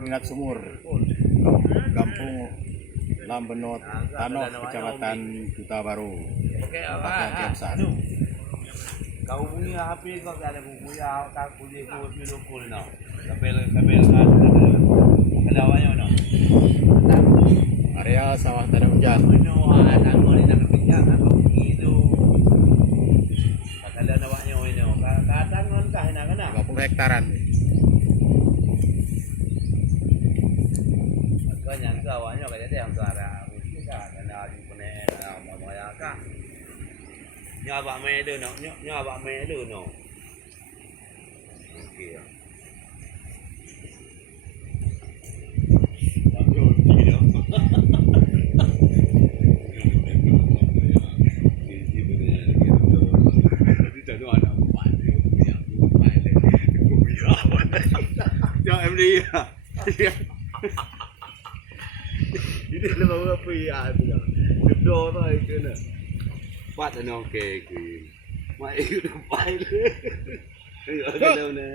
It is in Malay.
Peringat Sumur, Kampung Lambenot, Tanoh, Kecamatan Kuta Baru, Kabupaten Kemsan. Kau punya HP kau tak ada buku ya, tak punya kul no. Kabel kan. Ada awaknya no. Area sawah tanah hujan. No, ada ngoli nak pinjam apa itu. Kalau ada awaknya no. Kadang non kah nak kena. 50 hektaran. Kau yang kau awaknya kaya dia yang suara. Kita kena di punya mau ya kah. Nyo abak mai ada no. Nyo abak mai ada no. Okey. Bagus dia. Cho em đi à? Đi lên bao nhiêu phi à bây giờ? Được đô thôi chứ nè. Bắt nó kề quỳ. Mày đừng bay nữa. Ở cái đâu nè.